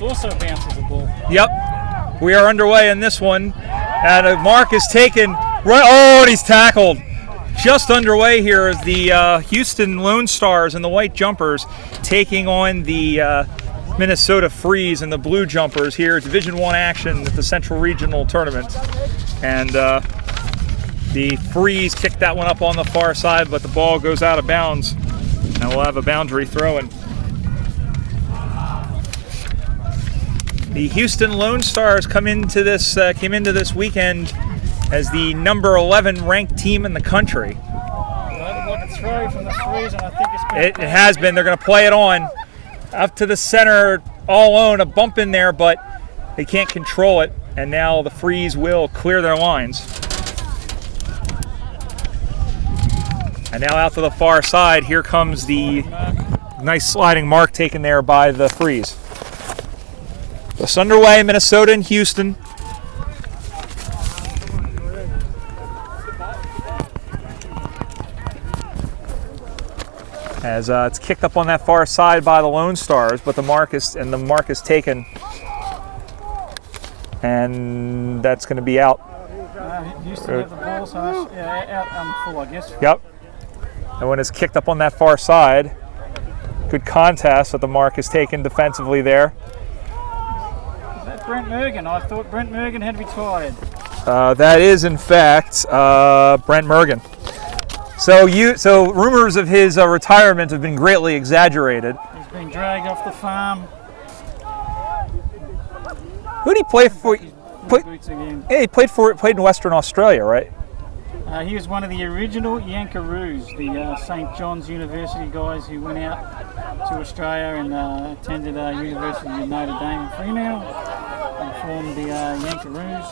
Marcus also bounces the ball. Yep, we are underway in this one. And a mark is taken. Right, oh, and he's tackled. Just underway here is the Houston Lonestars and the white jumpers taking on the Minnesota Freeze and the blue jumpers here. Division I action at the Central Regional Tournament. And the Freeze kicked that one up on the far side, but the ball goes out of bounds. And we'll have a boundary throw-in. The Houston Lonestars came into this weekend as the number 11 ranked team in the country. Like a throw from the Freeze, and I think it has been. They're going to play it on up to the center, all alone, a bump in there, but they can't control it. And now the Freeze will clear their lines. And now out to the far side, here comes the nice sliding mark taken there by the Freeze. It's underway, Minnesota and Houston. As it's kicked up on that far side by the Lonestars, but the mark is taken, and that's going to be out. Houston have the ball, so out full, I guess. Yep. And when it's kicked up on that far side, good contest, but the mark is taken defensively there. Is that Brent Mergen? I thought Brent Mergen had retired. That is, in fact, Brent Mergen. So rumors of his retirement have been greatly exaggerated. He's been dragged off the farm. Who did he play for? Yeah, he played in Western Australia, right? He was one of the original Yankeroos, the St. John's University guys who went out to Australia and attended University of Notre Dame in Fremantle and formed the Yankeroos.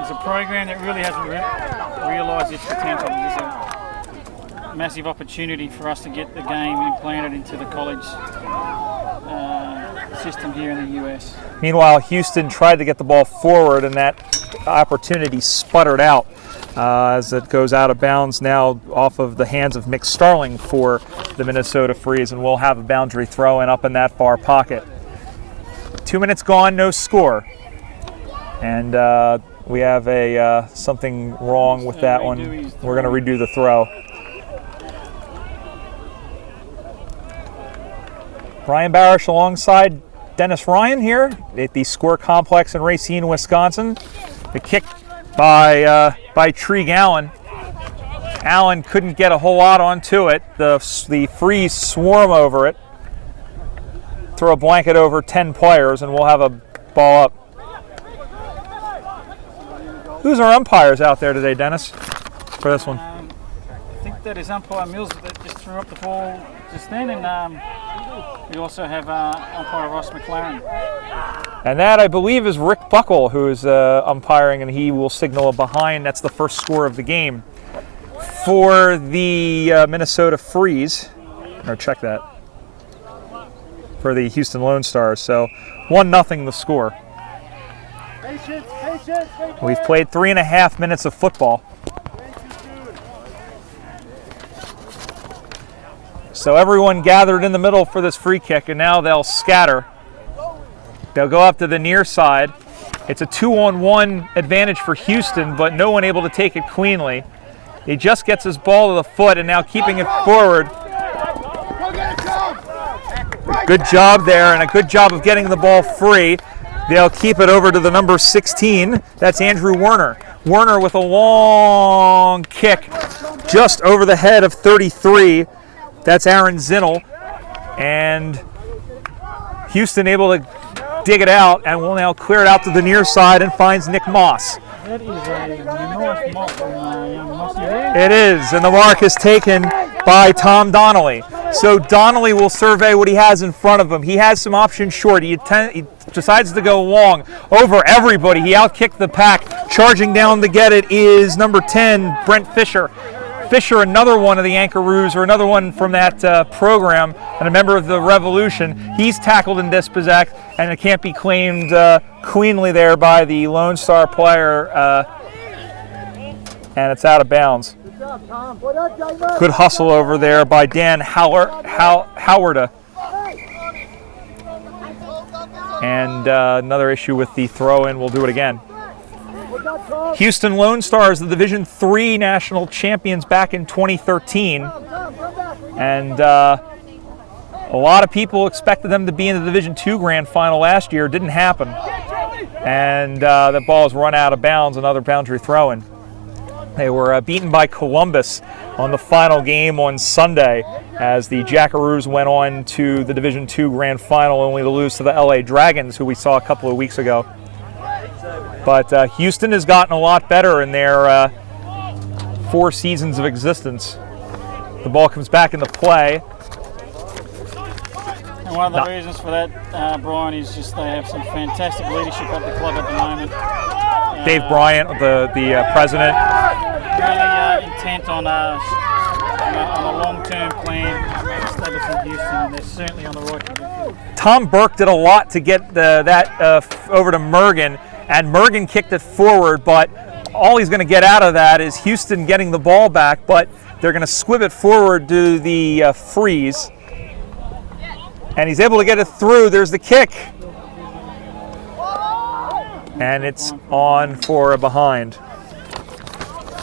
It's a program that really hasn't realised its potential. There's a massive opportunity for us to get the game implanted into the college system here in the US. Meanwhile, Houston tried to get the ball forward, and that opportunity sputtered out as it goes out of bounds now off of the hands of Mick Starling for the Minnesota Freeze, and we'll have a boundary throw-in up in that far pocket. 2 minutes gone, no score. And we have something wrong with that one. We're going to redo the throw. Brian Barish alongside Dennis Ryan here at the Score Complex in Racine, Wisconsin. The kick by Treeg Allen. Allen couldn't get a whole lot onto it. The Freeze swarm over it. Throw a blanket over 10 players, and we'll have a ball up. Who's our umpires out there today, Dennis, for this one? I think that is umpire Mills that just threw up the ball just then, and we also have umpire Ross McLaren. And that, I believe, is Rick Buckle, who is umpiring, and he will signal a behind. That's the first score of the game for the Minnesota Freeze. Or check that. For the Houston Lonestars. So 1-0 the score. We've played 3.5 minutes of football. So everyone gathered in the middle for this free kick, and now they'll scatter. They'll go up to the near side. It's a 2-on-1 advantage for Houston, but no one able to take it cleanly. He just gets his ball to the foot, and now keeping it forward. Good job there, and a good job of getting the ball free. They'll keep it over to the number 16. That's Andrew Werner. Werner with a long kick just over the head of 33. That's Aaron Zinnel. And Houston able to dig it out, and will now clear it out to the near side and finds Nick Moss. That is a nice mark from Mossy there. It is, and the mark is taken by Tom Donnelly. So Donnelly will survey what he has in front of him. He has some options short. He decides to go long over everybody. He outkicked the pack. Charging down to get it is number 10, Brent Fisher. Fisher, another one of the Yankeroos, or another one from that program, and a member of the Revolution. He's tackled and dispossessed, and it can't be claimed cleanly there by the Lone Star player, and it's out of bounds. Good hustle over there by Dan Howarda. And another issue with the throw-in. We'll do it again. Houston Lonestars, the Division III national champions back in 2013. And a lot of people expected them to be in the Division II grand final last year. It didn't happen. And the ball was run out of bounds, another boundary throw-in. They were beaten by Columbus on the final game on Sunday as the Jackaroos went on to the Division II grand final, only to lose to the LA Dragons, who we saw a couple of weeks ago. But Houston has gotten a lot better in their 4 seasons of existence. The ball comes back into play. And one of the reasons for that, Brian, is just they have some fantastic leadership at the club at the moment. Dave Bryant, the president. Really intent on a long-term plan establishing Houston, and they're certainly on the right trajectory. Tom Burke did a lot to get that over to Mergen, and Mergen kicked it forward, but all he's going to get out of that is Houston getting the ball back, but they're going to squib it forward to the freeze. And he's able to get it through. There's the kick. And it's on for a behind.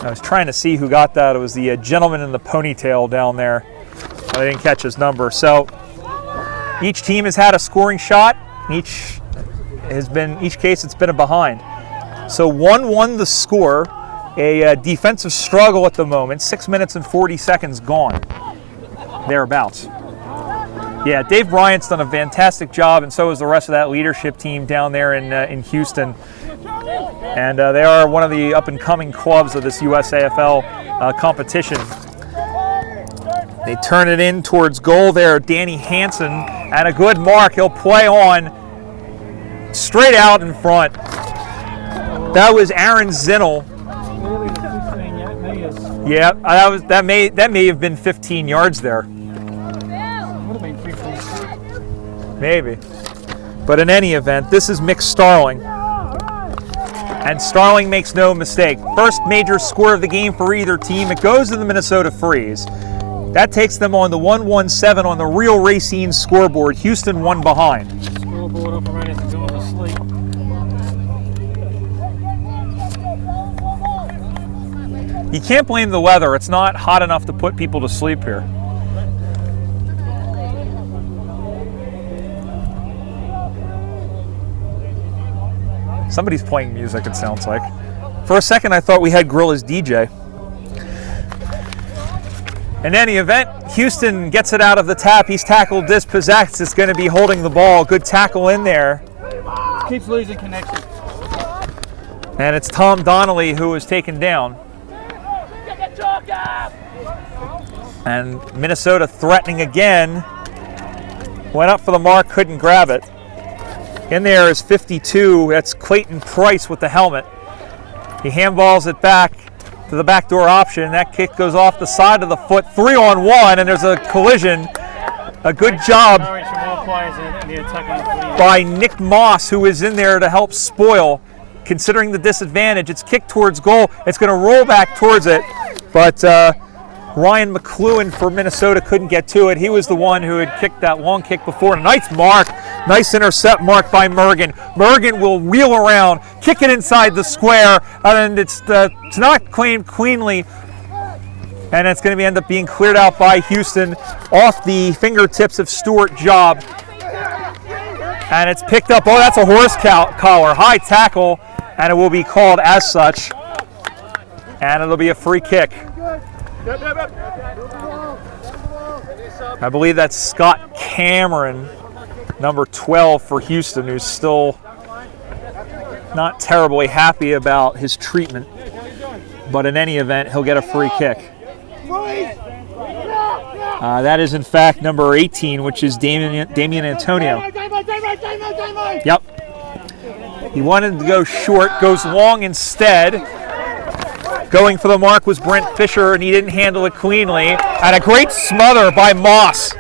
I was trying to see who got that. It was the gentleman in the ponytail down there. I didn't catch his number. So each team has had a scoring shot. Each case it's been a behind. So 1-1 the score. A defensive struggle at the moment. 6 minutes and 40 seconds gone. Thereabouts. Yeah, Dave Bryant's done a fantastic job, and so has the rest of that leadership team down there in Houston. And they are one of the up-and-coming clubs of this USAFL competition. They turn it in towards goal there. Danny Hansen, and a good mark. He'll play on straight out in front. That was Aaron Zinnel. Yeah, that may have been 15 yards there. Maybe. But in any event, this is Mick Starling. And Starling makes no mistake. First major score of the game for either team. It goes to the Minnesota Freeze. That takes them on the 1-1-7 on the real Racine scoreboard. Houston 1 behind. Scoreboard operators are going to sleep. You can't blame the weather. It's not hot enough to put people to sleep here. Somebody's playing music, it sounds like. For a second, I thought we had Gorilla's DJ. In any event, Houston gets it out of the tap. He's tackled, dispossessed. It's going to be holding the ball. Good tackle in there. Keeps losing connection. And it's Tom Donnelly who is taken down. And Minnesota threatening again. Went up for the mark, couldn't grab it. In there is 52. That's Clayton Price with the helmet. He handballs it back to the backdoor option. That kick goes off the side of the foot. 3-on-1, and there's a collision. A good job by Nick Moss, who is in there to help spoil. Considering the disadvantage, it's kicked towards goal. It's going to roll back towards it, but Ryan McLuhan for Minnesota couldn't get to it. He was the one who had kicked that long kick before. A nice mark, nice intercept mark by Mergen. Mergen will wheel around, kick it inside the square, and it's not claimed cleanly. And it's going to end up being cleared out by Houston off the fingertips of Stuart Job. And it's picked up. Oh, that's a horse collar. High tackle, and it will be called as such. And it'll be a free kick. I believe that's Scott Cameron, number 12 for Houston, who's still not terribly happy about his treatment. But in any event, he'll get a free kick. That is, in fact, number 18, which is Damian Antonio. Yep. He wanted to go short, goes long instead. Going for the mark was Brent Fisher, and he didn't handle it cleanly. And a great smother by Moss.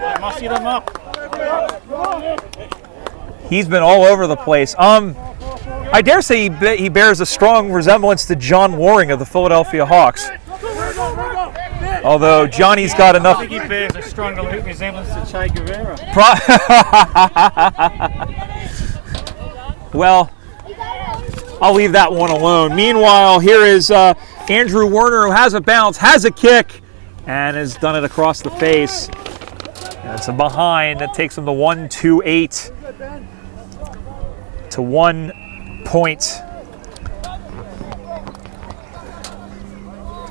He's been all over the place. I dare say he bears a strong resemblance to John Waring of the Philadelphia Hawks. Although Johnny's got enough. I think he bears a stronger resemblance to Che Guevara. Well, I'll leave that one alone. Meanwhile, here is Andrew Werner, who has a bounce, has a kick, and has done it across the face. And it's a behind that takes him to 1-2-8 to 1 point.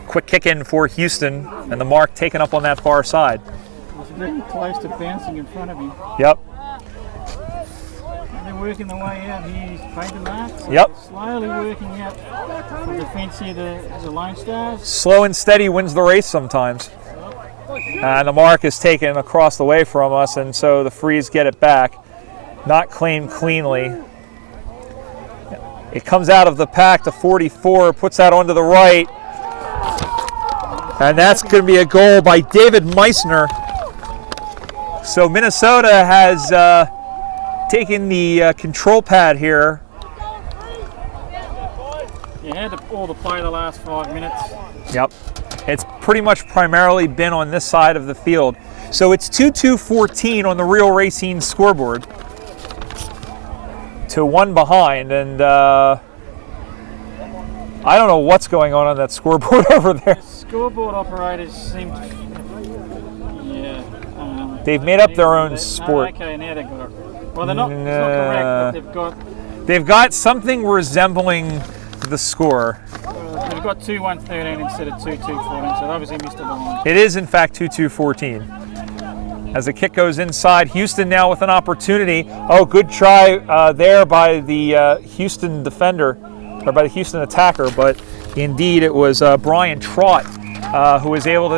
Quick kick in for Houston, and the mark taken up on that far side. It's getting close to bouncing in front of him. Yep. And they're working the way out here. He's paid the mark. So Yep. slowly working out the defence here, the Lone Stars. Slow and steady wins the race sometimes. And the mark is taken across the way from us, and so the Frees get it back. Not claimed cleanly. It comes out of the pack to 44, puts that onto the right. And that's going to be a goal by David Meissner. So Minnesota has taken the control pad here. You had all the play the last 5 minutes. Yep. It's pretty much primarily been on this side of the field. So it's 2-2-14 on the Real Racine scoreboard to 1 behind. And I don't know what's going on that scoreboard over there. The scoreboard operators seem to... Yeah. They've made up their own sport. Okay, now they've got it. Well, they're not, it's not correct, but they've got something resembling the score. They've got 2-1-13 instead of 2-2-14, so they obviously missed a line. It is, in fact, 2-2-14. As the kick goes inside, Houston now with an opportunity. Oh, good try there by the Houston defender, or by the Houston attacker, but indeed it was Brian Trott who was able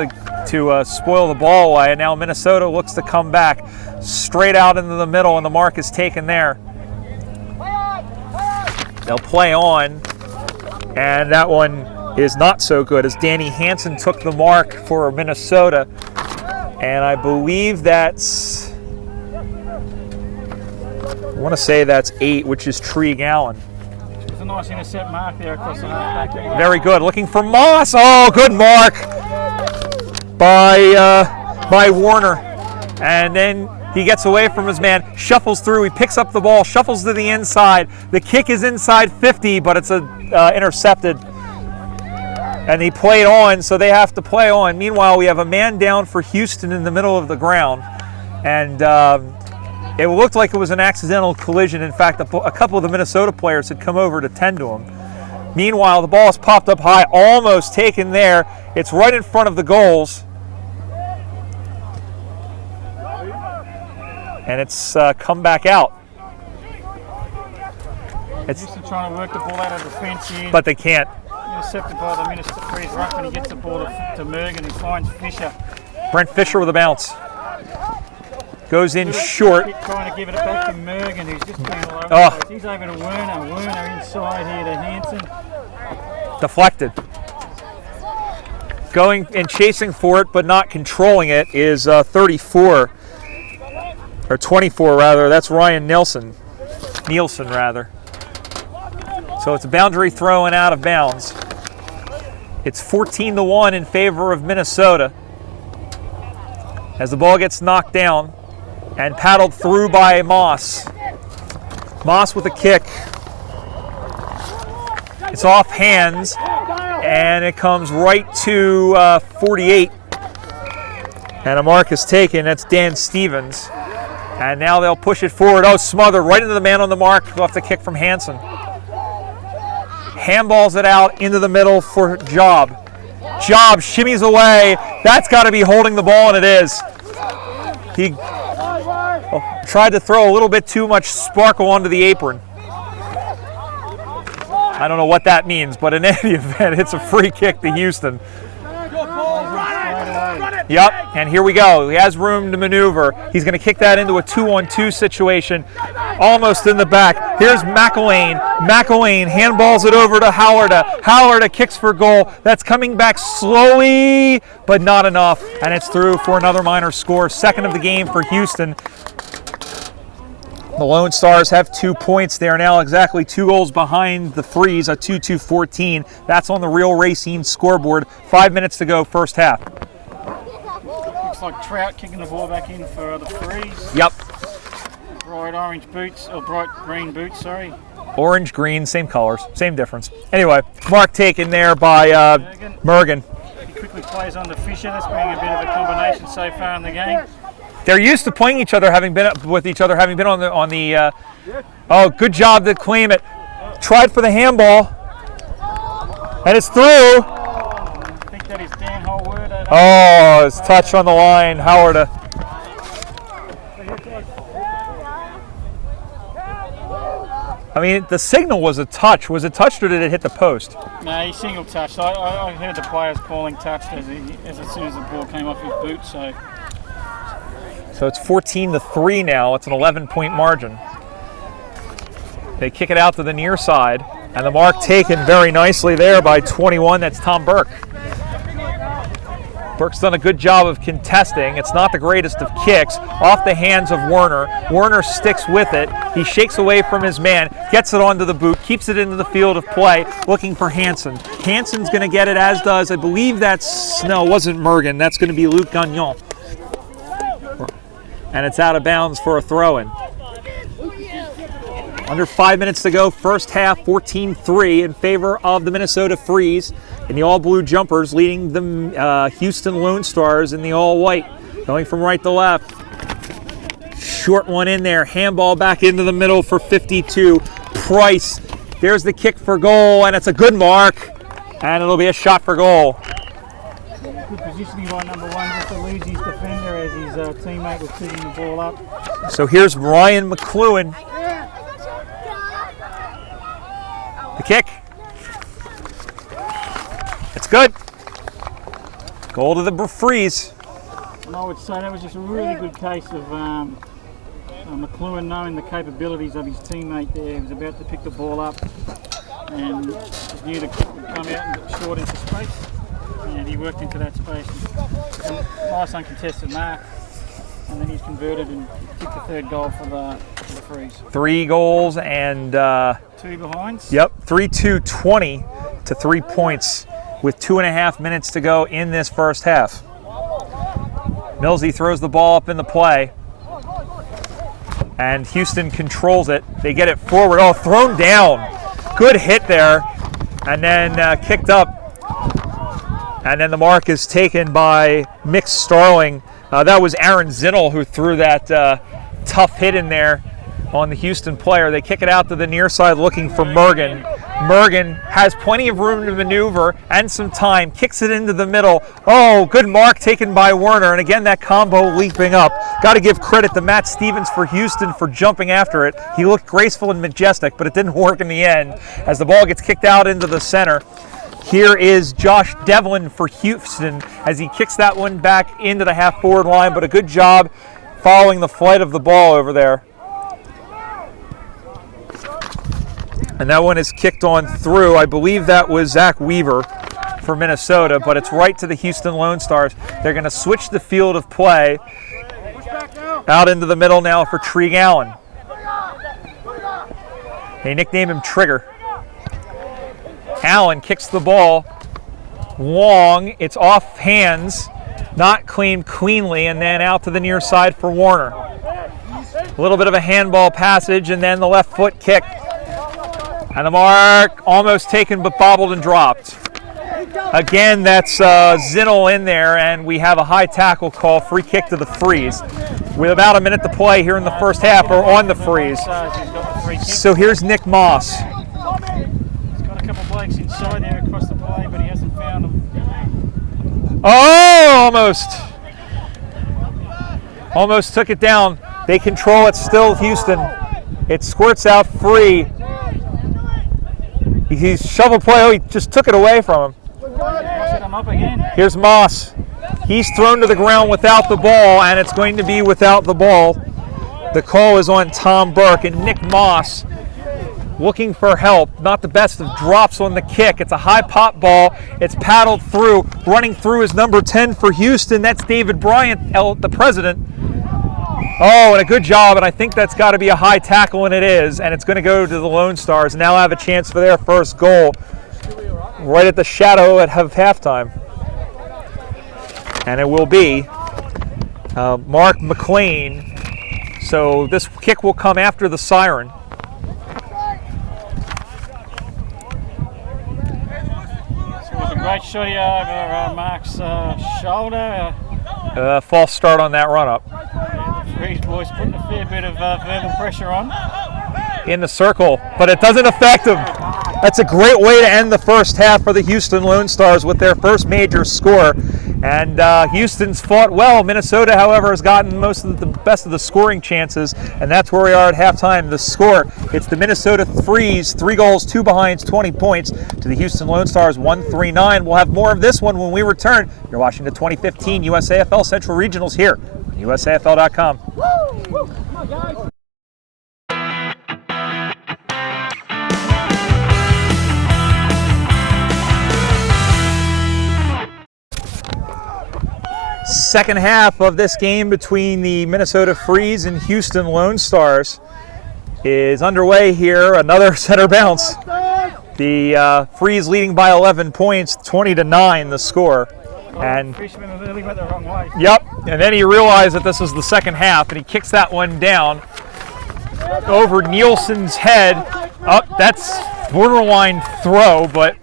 to spoil the ball away. And now Minnesota looks to come back straight out into the middle, and the mark is taken there. They'll play on, and that one is not so good as Danny Hansen took the mark for Minnesota. And I believe that's, I want to say that's 8, which is Tree Gallen. There's a nice intercept mark there across the halfback. Very good. Looking for Moss. Oh, good mark by Warner. And then he gets away from his man, shuffles through, he picks up the ball, shuffles to the inside. The kick is inside 50, but it's intercepted. And he played on, so they have to play on. Meanwhile, we have a man down for Houston in the middle of the ground. And it looked like it was an accidental collision. In fact, a couple of the Minnesota players had come over to tend to him. Meanwhile, the ball is popped up high, almost taken there. It's right in front of the goals. And it's come back out. It's Houston trying to work the ball out of the fence here. But they can't. Intercepted by the Minnesota Frees ruck, and he gets the ball to Mergen, who finds Fisher. Brent Fisher with a bounce. Goes in short. Trying to give it back to Mergen, who's just been all over the place. He's over to Werner. Werner inside here to Hansen. Deflected. Going and chasing for it, but not controlling it, is 34. Or 24 rather. That's Ryan Nielsen rather. So it's a boundary throw and out of bounds. It's 14-1 in favor of Minnesota as the ball gets knocked down and paddled through by Moss. Moss with a kick. It's off hands and it comes right to 48. And a mark is taken. That's Dan Stevens. And now they'll push it forward. Oh, smothered right into the man on the mark off the kick from Hansen. Handballs it out into the middle for Job. Job shimmies away. That's got to be holding the ball, and it is. He tried to throw a little bit too much sparkle onto the apron. I don't know what that means, but in any event, it's a free kick to Houston. Yep, and here we go. He has room to maneuver. He's going to kick that into a 2-on-2 situation, almost in the back. Here's McElwain. McElwain handballs it over to Hallerda. Hallerda kicks for goal. That's coming back slowly, but not enough, and it's through for another minor score. Second of the game for Houston. The Lone Stars have 2 points. They are now exactly 2 goals behind the Frees, a 2-2-14. That's on the Real Racine scoreboard. 5 minutes to go, first half. Looks like Trout kicking the ball back in for the Frees. Yep. Bright orange boots, or bright green boots, sorry. Orange, green, same colors, same difference. Anyway, mark taken there by Mergen. He quickly plays on the Fisher. That's being a bit of a combination so far in the game. They're used to playing each other, having been on the. Oh, good job to claim it. Tried for the handball, and it's through. I think that is Dan Holward. Oh, it's touch on the line, Howard. I mean, the signal was a touch. Was it touched or did it hit the post? No, he single touched. I heard the players calling touched as soon as the ball came off his boot. So it's 14-3 now. It's an 11-point margin. They kick it out to the near side, and the mark taken very nicely there by 21. That's Tom Burke. Burke's done a good job of contesting. It's not the greatest of kicks. Off the hands of Werner. Werner sticks with it. He shakes away from his man, gets it onto the boot, keeps it into the field of play, looking for Hansen. Hansen's going to get it, as does, I believe that's, no, it wasn't Mergen. That's going to be Luc Gagnon. And it's out of bounds for a throw-in. Under 5 minutes to go, first half, 14-3 in favor of the Minnesota Freeze in the all-blue jumpers, leading the Houston Lonestars in the all-white. Going from right to left. Short one in there, handball back into the middle for 52. Price, there's the kick for goal, and it's a good mark, and it'll be a shot for goal. Good positioning by number one, just to lose his defender as his teammate was picking the ball up. So here's Ryan McLuhan. The kick. It's good. Goal to the Freeze. And I would say that was just a really good case of McLuhan knowing the capabilities of his teammate there. He was about to pick the ball up and just knew that it would come out and get short into space. And he worked into that space. And nice uncontested mark. And then he's converted and kicked the third goal for the Freeze. 3 goals and 2 behinds. Yep, 3-2-20 to 3 points with 2.5 minutes to go in this first half. Millsy throws the ball up in the play, and Houston controls it. They get it forward. Oh, thrown down. Good hit there, and then kicked up. And then the mark is taken by Mick Starling. That was Aaron Zinnel who threw that tough hit in there on the Houston player. They kick it out to the near side looking for Mergen. Mergen has plenty of room to maneuver and some time, kicks it into the middle. Oh, good mark taken by Werner, and again that combo leaping up. Got to give credit to Matt Stevens for Houston for jumping after it. He looked graceful and majestic, but it didn't work in the end as the ball gets kicked out into the center. Here is Josh Devlin for Houston as he kicks that one back into the half-forward line, but a good job following the flight of the ball over there. And that one is kicked on through. I believe that was Zach Weaver for Minnesota, but it's right to the Houston Lonestars. They're going to switch the field of play out into the middle now for Trig Allen. They nickname him Trigger. Allen kicks the ball long. It's off hands, not claimed cleanly, and then out to the near side for Warner. A little bit of a handball passage, and then the left foot kick. And the mark almost taken but bobbled and dropped. Again, that's Zinnel in there, and we have a high tackle call, free kick to the Freeze. With about a minute to play here in the first half, or on the Freeze. So here's Nick Moss. He's got a couple of blokes inside there across the play, but he hasn't found them. Oh, almost took it down. They control it still, Houston. It squirts out free. He's shovel play. Oh, he just took it away from him. Here's Moss. He's thrown to the ground without the ball, and it's going to be without the ball. The call is on Tom Burke, and Nick Moss looking for help. Not the best of drops on the kick. It's a high pop ball. It's paddled through. Running through is number 10 for Houston. That's David Bryant, the president. Oh, and a good job, and I think that's got to be a high tackle, and it is, and it's going to go to the Lone Stars. Now have a chance for their first goal right at the shadow at halftime. And it will be Mark McLean. So this kick will come after the siren. Great shot here over Mark's shoulder. False start on that run-up. The Freeze boys putting a fair bit of verbal pressure on. In the circle, but it doesn't affect them. That's a great way to end the first half for the Houston Lone Stars with their first major score. And Houston's fought well. Minnesota, however, has gotten most of the best of the scoring chances, and that's where we are at halftime. The score, it's the Minnesota Freeze, 3 goals, 2 behinds, 20 points to the Houston Lone Stars, 1-3-9. We'll have more of this one when we return. You're watching the 2015 USAFL Central Regionals here on USAFL.com. Come on, guys. Second half of this game between the Minnesota Freeze and Houston Lone Stars is underway here. Another center bounce. The Freeze leading by 11 points, 20-9 the score. And Fishman really went the wrong way. Yep, and then he realized that this was the second half, and he kicks that one down over Nielsen's head. Up, that's borderline throw, but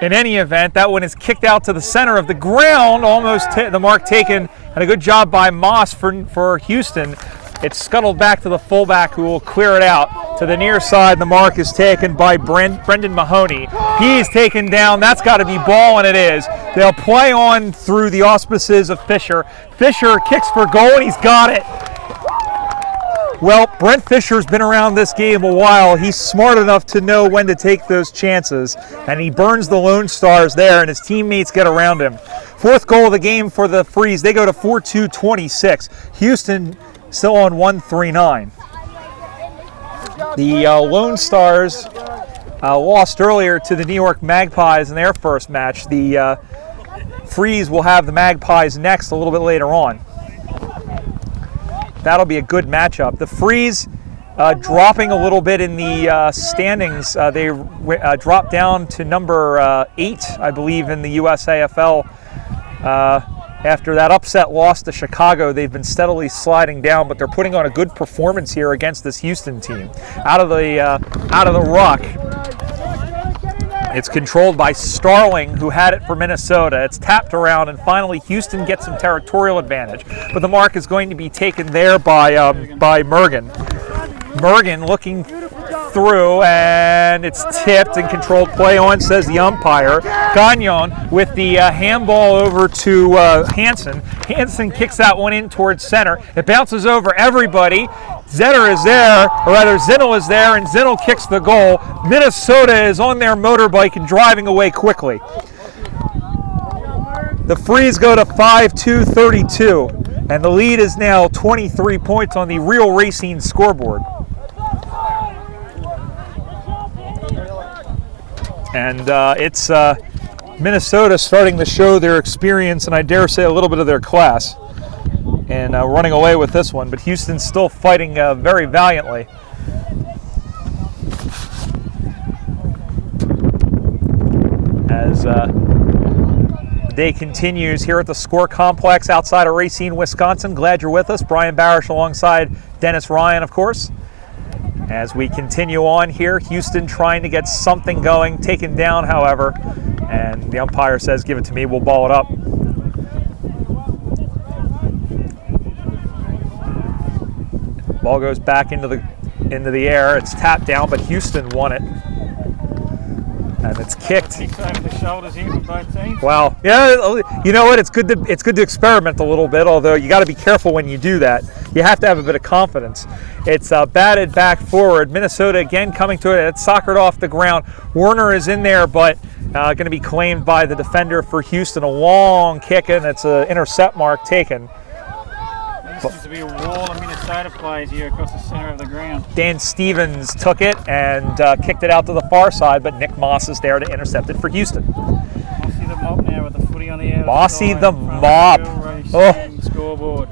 in any event, that one is kicked out to the center of the ground, almost the mark taken, and a good job by Moss for Houston. It's scuttled back to the fullback who will clear it out to the near side. The mark is taken by Brendan Mahoney. He's taken down. That's got to be ball, and it is. They'll play on through the auspices of Fisher. Fisher kicks for goal, and he's got it. Well, Brent Fisher's been around this game a while. He's smart enough to know when to take those chances, and he burns the Lone Stars there, and his teammates get around him. 4th goal of the game for the Freeze. They go to 4-2-26. Houston still on 1-3-9. The Lone Stars lost earlier to the New York Magpies in their first match. The Freeze will have the Magpies next a little bit later on. That'll be a good matchup. The Freeze dropping a little bit in the standings. They dropped down to number 8, I believe, in the USAFL. After that upset loss to Chicago, they've been steadily sliding down, but they're putting on a good performance here against this Houston team. Out of the ruck. It's controlled by Starling, who had it for Minnesota. It's tapped around, and finally Houston gets some territorial advantage. But the mark is going to be taken there by Mergen. Mergen looking through, and it's tipped and controlled play on, says the umpire. Gagnon with the handball over to Hansen. Hansen kicks that one in towards center. It bounces over everybody. Zetter is there, or rather Zinnel is there, and Zinnel kicks the goal. Minnesota is on their motorbike and driving away quickly. The Freeze go to 5-2-32, and the lead is now 23 points on the Real Racine scoreboard. And it's Minnesota starting to show their experience, and I dare say a little bit of their class, and running away with this one. But Houston's still fighting very valiantly. As the day continues here at the Score Complex outside of Racine, Wisconsin. Glad you're with us. Brian Barish alongside Dennis Ryan, of course. As we continue on here, Houston trying to get something going, taken down, however, and the umpire says, give it to me, we'll ball it up. Ball goes back into the air. It's tapped down, but Houston won it. And it's kicked. Kicks over the shoulders here for both teams. Wow. Yeah, you know what? It's good to experiment a little bit, although you got to be careful when you do that. You have to have a bit of confidence. It's batted back forward. Minnesota again coming to it. It's soccered off the ground. Werner is in there, but going to be claimed by the defender for Houston. A long kick, and it's an intercept mark taken. There seems to be a wall of Minnesota players here across the center of the ground. Dan Stevens took it and kicked it out to the far side, but Nick Moss is there to intercept it for Houston. Mossy the mop now with the footy on the outside. Mossy the mop. Oh. Scoreboard.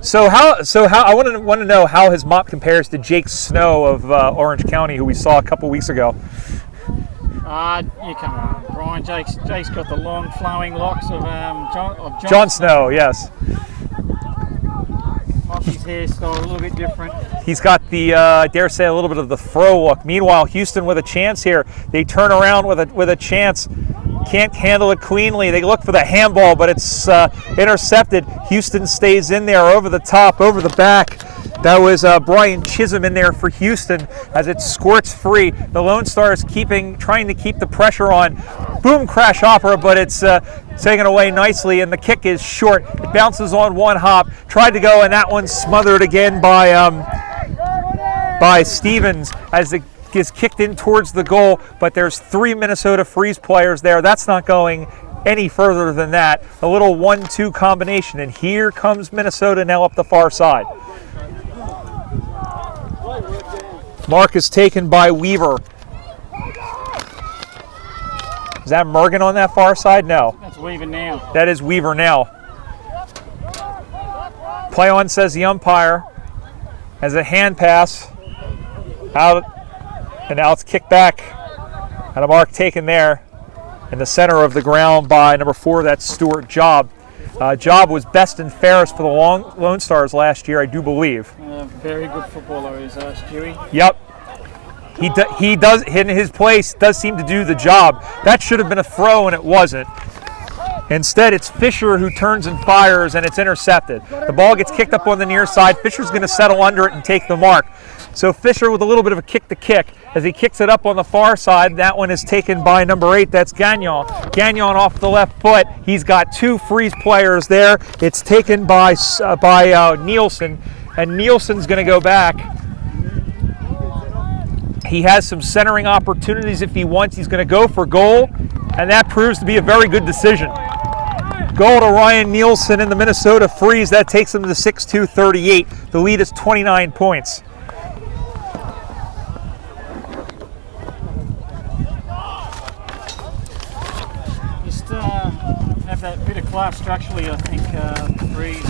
So how I want to know how his mop compares to Jake Snow of Orange County, who we saw a couple weeks ago. You come on, Brian. Jake's got the long flowing locks of John Snow, yes. Mossy's hairstyle a little bit different. He's got the, I dare say, a little bit of the throw look. Meanwhile, Houston with a chance here. They turn around with a chance. Can't handle it cleanly. They look for the handball, but it's intercepted. Houston stays in there over the top, over the back. That was Brian Chisholm in there for Houston as it squirts free. The Lone Stars trying to keep the pressure on. Boom, crash opera, but it's taken away nicely, and the kick is short. It bounces on one hop. Tried to go, and that one's smothered again by Stevens as it is kicked in towards the goal, but there's 3 Minnesota Freeze players there. That's not going any further than that. A little 1-2 combination, and here comes Minnesota now up the far side. Mark is taken by Weaver. Is that Mergen on that far side? No. That's Weaver now. That is Weaver now. Play on, says the umpire, as a hand pass out. And now it's kicked back, and a mark taken there in the center of the ground by number 4, that's Stuart Job. Job was best and fairest for the Lone Stars last year, I do believe. Very good footballer is Stewie. Yep. He does, in his place, does seem to do the job. That should have been a throw, and it wasn't. Instead, it's Fisher who turns and fires, and it's intercepted. The ball gets kicked up on the near side. Fisher's going to settle under it and take the mark. So Fisher with a little bit of a kick to kick. As he kicks it up on the far side, that one is taken by number 8, that's Gagnon. Gagnon off the left foot. He's got 2 Freeze players there. It's taken by Nielsen, and Nielsen's going to go back. He has some centering opportunities if he wants. He's going to go for goal, and that proves to be a very good decision. Goal to Ryan Nielsen in the Minnesota Freeze. That takes them to 6-2-38. The lead is 29 points. Have that bit of class structurally, I think, Freeze.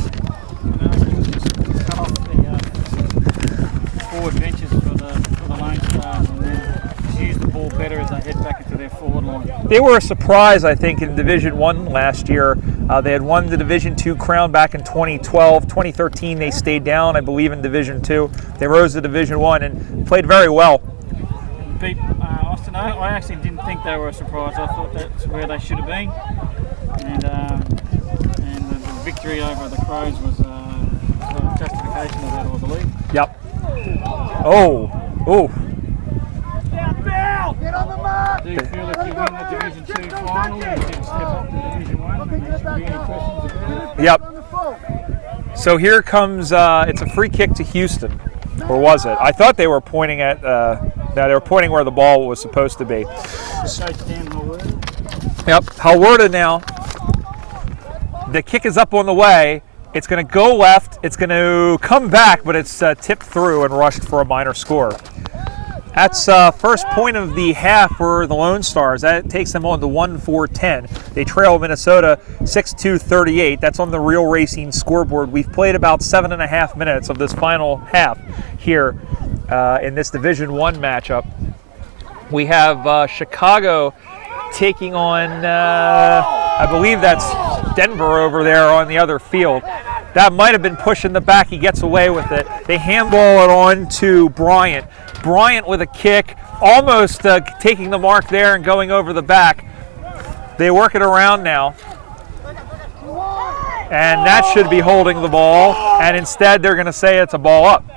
Just cut off the forward benches for the Lone Stars, and then just use the ball better as they head back into their forward line. They were a surprise, I think, in Division I last year. They had won the Division II crown back in 2012. 2013, they stayed down, I believe, in Division II. They rose to Division I and played very well. Beat Austin. I actually didn't think they were a surprise. I thought that's where they should have been. And the victory over the Crows was a justification of that, I believe. Yep. Oh. Get on the mark! Do you feel if you win the Division 2 final, you can step up to Division 1 and there should be any questions about it? Yep. So here comes, it's a free kick to Houston. Or was it? I thought they were pointing at, they were pointing where the ball was supposed to be. Yep, Halwerda now. The kick is up on the way. It's going to go left. It's going to come back, but it's tipped through and rushed for a minor score. That's first point of the half for the Lone Stars. That takes them on to 1-4-10. They trail Minnesota 6-2-38. That's on the Real Racine scoreboard. We've played about 7.5 minutes of this final half here in this Division I matchup. We have Chicago taking on, I believe that's Denver over there on the other field. That might have been pushed in the back. He gets away with it. They handball it on to Bryant. Bryant with a kick, almost taking the mark there and going over the back. They work it around now. And that should be holding the ball. And instead, they're going to say it's a ball up.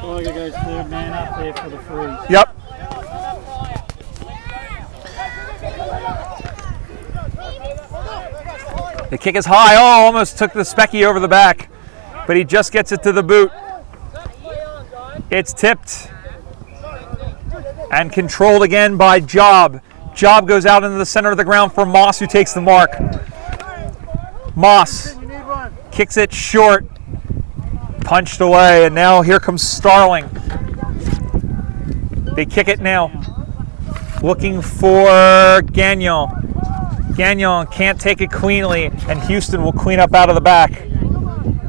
Tiger goes third man up there for the Freeze. Yep. The kick is high. Oh, almost took the Specky over the back, but he just gets it to the boot. It's tipped and controlled again by Job. Job goes out into the center of the ground for Moss, who takes the mark. Moss kicks it short, punched away, and now here comes Starling. They kick it now, looking for Gagnon. Gagnon can't take it cleanly, and Houston will clean up out of the back.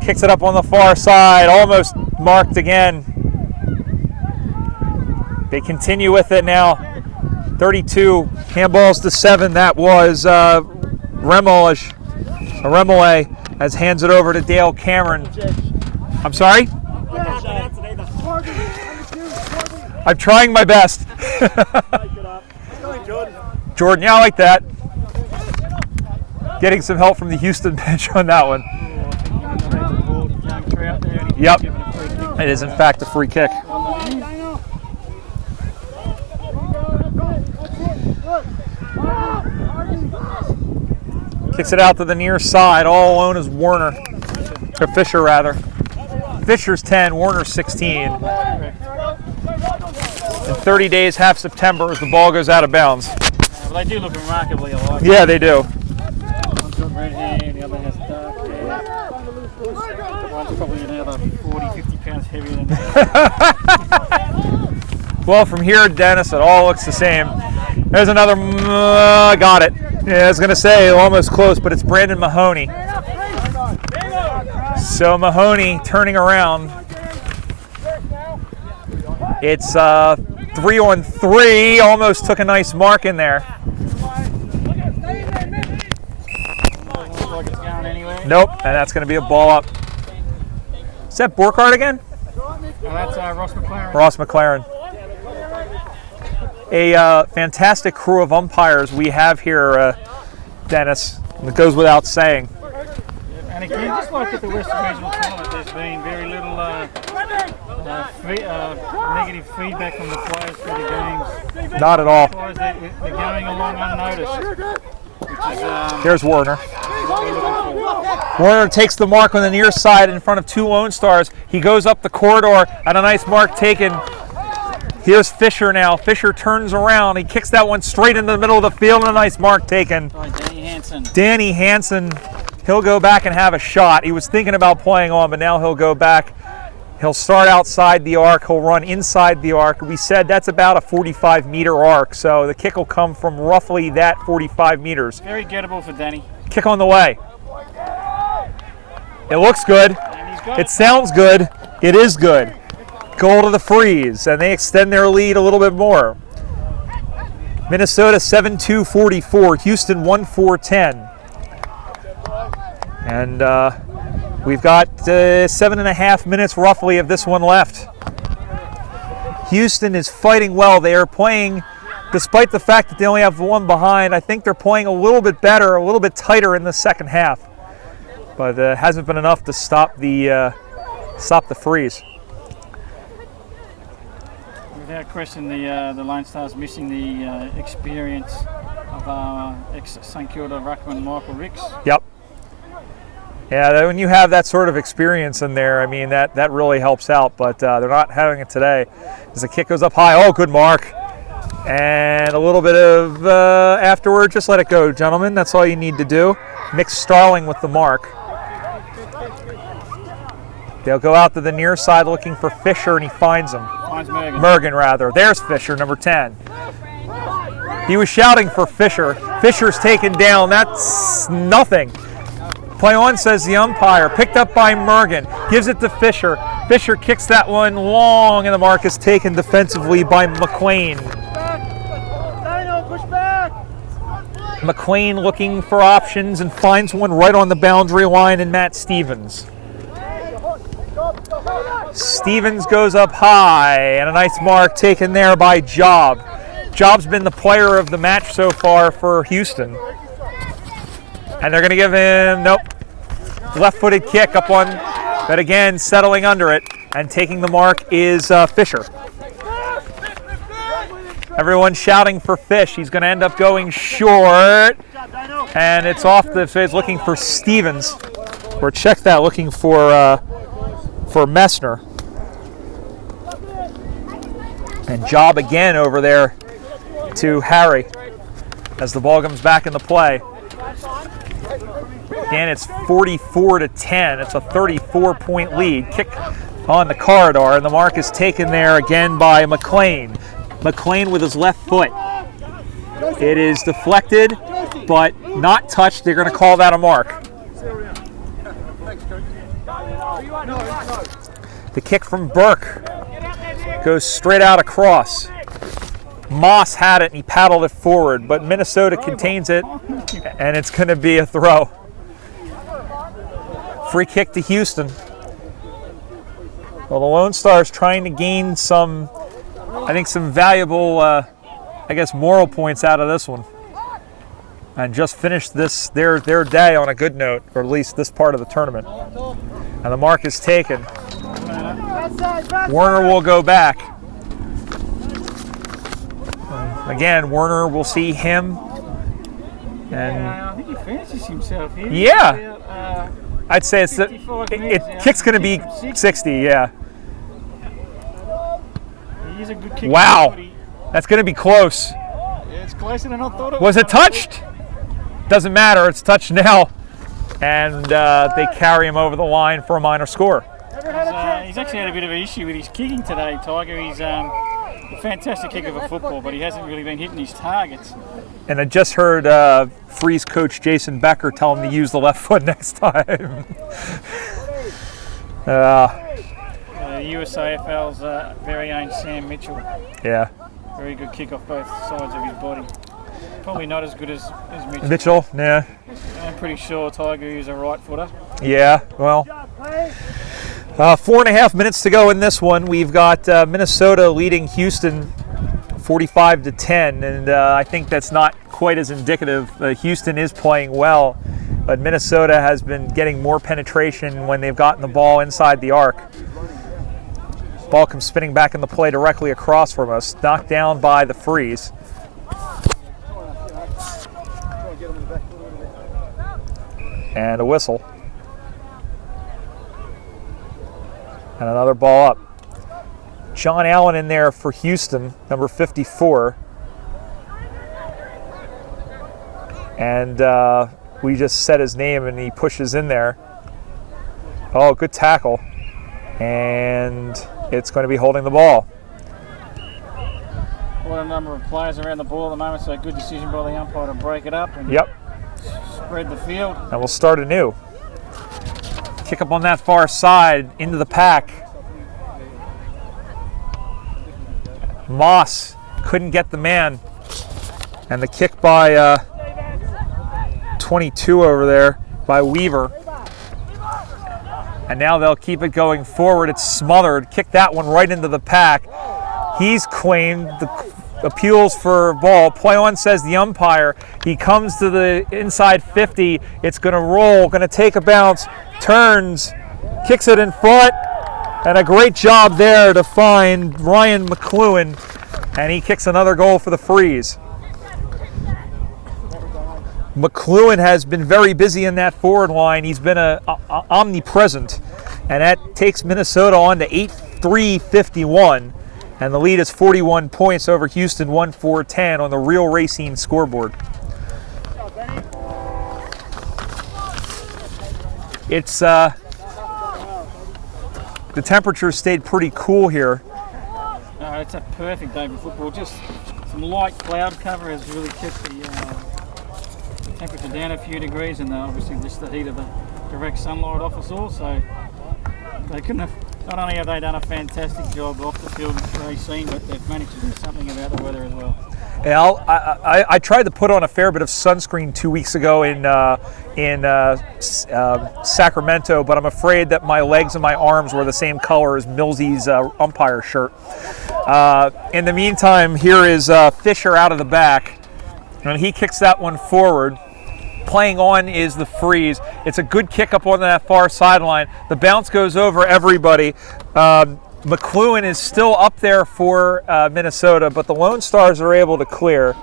Kicks it up on the far side, almost marked again. They continue with it now. 32 handballs to 7. That was Remole as hands it over to Dale Cameron. I'm sorry? I'm trying my best. Jordan, yeah, I like that. Getting some help from the Houston bench on that one. Yep. It is, in fact, a free kick. Kicks it out to the near side. All alone is Warner. Or Fisher, rather. Fisher's 10, Warner's 16. In 30 days, half September, as the ball goes out of bounds. Well, they do look remarkably alike. Yeah, they do. One's got red hair, the other has dark hair. One's probably another 40, 50 pounds heavier than me. Well, from here at Dennis, it all looks the same. There's another, got it. Yeah, I was going to say almost close, but it's Brandon Mahoney. So Mahoney turning around. It's 3-on-3, almost took a nice mark in there. Nope, and that's going to be a ball up. Is that Borkhardt again? That's Ross McLaren. Ross McLaren. A fantastic crew of umpires we have here, Dennis. It goes without saying. And again, just like at the Western Regional Tournament, there's been very little negative feedback from the players through the games. Not at all. They're going along unnoticed. Which is, There's Warner. what we're looking for. Warner takes the mark on the near side in front of two Lone Stars. He goes up the corridor and a nice mark taken. Here's Fisher now. Fisher turns around. He kicks that one straight into the middle of the field and a nice mark taken. By Danny Hansen. Danny Hansen, he'll go back and have a shot. He was thinking about playing on, but now he'll go back. He'll start outside the arc. He'll run inside the arc. We said that's about a 45-meter arc, so the kick will come from roughly that 45 meters. Very gettable for Danny. Kick on the way. It looks good. And he's got It sounds good. It is good. Goal to the Freeze, and they extend their lead a little bit more. Minnesota 7-2-44, Houston 1-4-10. And we've got 7.5 minutes roughly of this one left. Houston is fighting well. They are playing, despite the fact that they only have one behind, I think they're playing a little bit better, a little bit tighter in the second half. But it hasn't been enough to stop the Freeze. Without question, the Lone Stars missing the experience of ex-St Kilda ruckman Michael Ricks. Yep. Yeah, when you have that sort of experience in there, I mean, that really helps out, but they're not having it today. As the kick goes up high, oh, good mark. And a little bit of afterward, just let it go, gentlemen. That's all you need to do. Mick Starling with the mark. They'll go out to the near side looking for Fisher, and he finds him. Finds Mergen. Mergen, rather. There's Fisher, number 10. He was shouting for Fisher. Fisher's taken down. That's nothing. Play on, says the umpire. Picked up by Mergen. Gives it to Fisher. Fisher kicks that one long, and the mark is taken defensively by McLean. McLean looking for options and finds one right on the boundary line in Matt Stevens. Stevens goes up high, and a nice mark taken there by Job. Job's been the player of the match so far for Houston. And they're going to give him, nope, left-footed kick up on, but again, settling under it, and taking the mark is Fisher. Everyone shouting for Fish. He's going to end up going short, and it's off the, so he's looking for Stevens, or check that, looking for Messner. And Job again over there to Harry as the ball comes back into play. Again, it's 44-10. It's a 34-point lead. Kick on the corridor, and the mark is taken there again by McLean. McLean with his left foot. It is deflected, but not touched. They're going to call that a mark. The kick from Burke goes straight out across. Moss had it and he paddled it forward, but Minnesota contains it, and it's going to be a throw. Free kick to Houston. Well, the Lone Stars trying to gain some, I think, some valuable, moral points out of this one. And just finished their day on a good note, or at least this part of the tournament. And the mark is taken. Werner will go back. Again, Werner will see him. And I think he fancies himself here. Yeah. I'd say it's kick's going to be 60, yeah. He's a good kick. Wow. That's going to be close. Yeah, it's closer than I thought it was. Was it touched? Doesn't matter. It's touched now. And they carry him over the line for a minor score. He's actually had a bit of an issue with his kicking today, Tiger. He's a fantastic kicker for football, but he hasn't really been hitting his targets. And I just heard Freeze coach Jason Becker tell him to use the left foot next time. USAFL's very own Sam Mitchell. Yeah. Very good kick off both sides of his body. Probably not as good as Mitchell. Mitchell, yeah. I'm pretty sure Tiger is a right footer. Yeah, well. 4.5 minutes to go in this one. We've got Minnesota leading Houston 45-10, and I think that's not quite as indicative. Houston is playing well, but Minnesota has been getting more penetration when they've gotten the ball inside the arc. Ball comes spinning back in the play directly across from us, knocked down by the Freeze. And a whistle. And another ball up. John Allen in there for Houston, number 54. And we just said his name and he pushes in there. Oh, good tackle. And it's going to be holding the ball. What a number of players around the ball at the moment, so a good decision by the umpire to break it up and spread the field. And we'll start anew. Kick up on that far side into the pack. Moss couldn't get the man. And the kick by 22 over there by Weaver. And now they'll keep it going forward. It's smothered. Kick that one right into the pack. He's claimed the appeals for ball. Play on, says the umpire. He comes to the inside 50. It's going to roll, going to take a bounce, turns, kicks it in front, and a great job there to find Ryan McLuhan. And he kicks another goal for the Freeze. McLuhan has been very busy in that forward line. He's been omnipresent, and that takes Minnesota on to 8-3-51, and the lead is 41 points over Houston, 1-4-10 on the Real Racine scoreboard. It's the temperature stayed pretty cool here. It's a perfect day for football. Just some light cloud cover has really kept the temperature down a few degrees, and obviously just the heat of the direct sunlight off us all. So they couldn't have. Not only have they done a fantastic job off the field Racine, but they've managed to do something about the weather as well. Yeah, I tried to put on a fair bit of sunscreen 2 weeks ago in Sacramento, but I'm afraid that my legs and my arms were the same color as Millsy's umpire shirt. In the meantime, here is Fisher out of the back, and he kicks that one forward. Playing on is the Freeze. It's a good kick up on that far sideline. The bounce goes over everybody. McLuhan is still up there for Minnesota, but the Lone Stars are able to clear.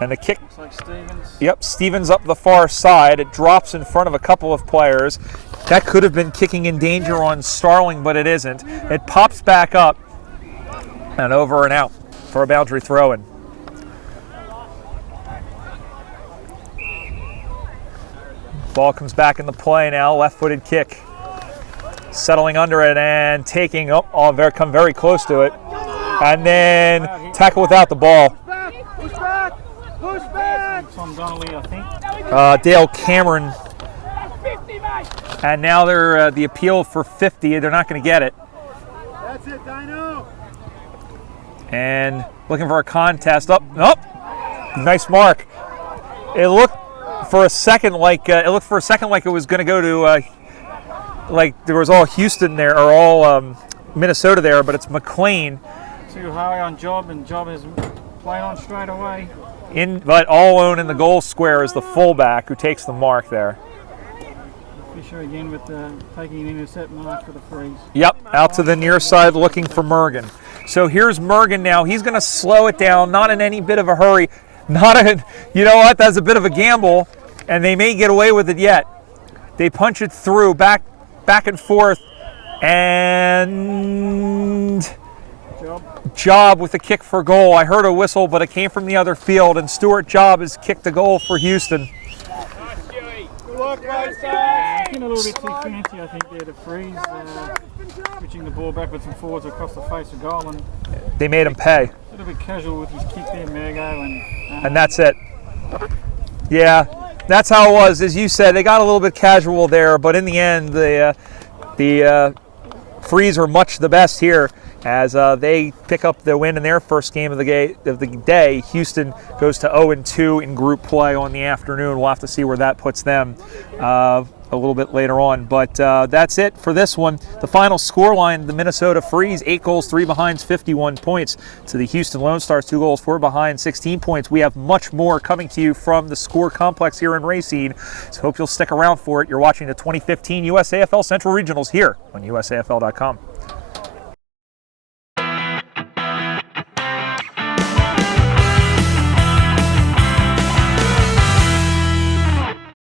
And the kick. Looks like Stevens. Yep, Stevens up the far side. It drops in front of a couple of players. That could have been kicking in danger on Starling, but it isn't. It pops back up and over and out for a boundary throw-in. Ball comes back in the play now, left-footed kick. Settling under it and taking, come very close to it. And then tackle without the ball. Push back! Tom Donnelly, I think. Dale Cameron. And now they're the appeal for 50. They're not going to get it. That's it, Dino. And looking for a contest. Up, nice mark. It looked for a second like it was going to go to like there was all Houston there or all Minnesota there, but it's McLean. Too high on Job, and Job is playing on straight away. But all alone in the goal square is the fullback who takes the mark there. Fisher again with taking an intercept mark for the freeze. Yep, out to the near side looking for Mergen. So here's Mergen now. He's going to slow it down, not in any bit of a hurry. You know what? That's a bit of a gamble, and they may get away with it yet. They punch it through, back and forth, and Job with a kick for goal. I heard a whistle, but it came from the other field, and Stuart Job has kicked a goal for Houston. Getting a little bit too fancy, I think, there to freeze. Switching the ball backwards and forwards across the face of goal, and they made him pay. A little bit casual with his kick there, Mergo, and that's it. Yeah, that's how it was. As you said, they got a little bit casual there, but in the end, the Freeze are much the best here as they pick up the win in their first game of the day. Houston goes to 0-2 in group play on the afternoon. We'll have to see where that puts them a little bit later on. But that's it for this one. The final scoreline, the Minnesota Freeze, 8 goals, 3 behinds, 51 points. To the Houston Lonestars, 2 goals, 4 behind, 16 points. We have much more coming to you from the Score Complex here in Racine. So hope you'll stick around for it. You're watching the 2015 USAFL Central Regionals here on USAFL.com.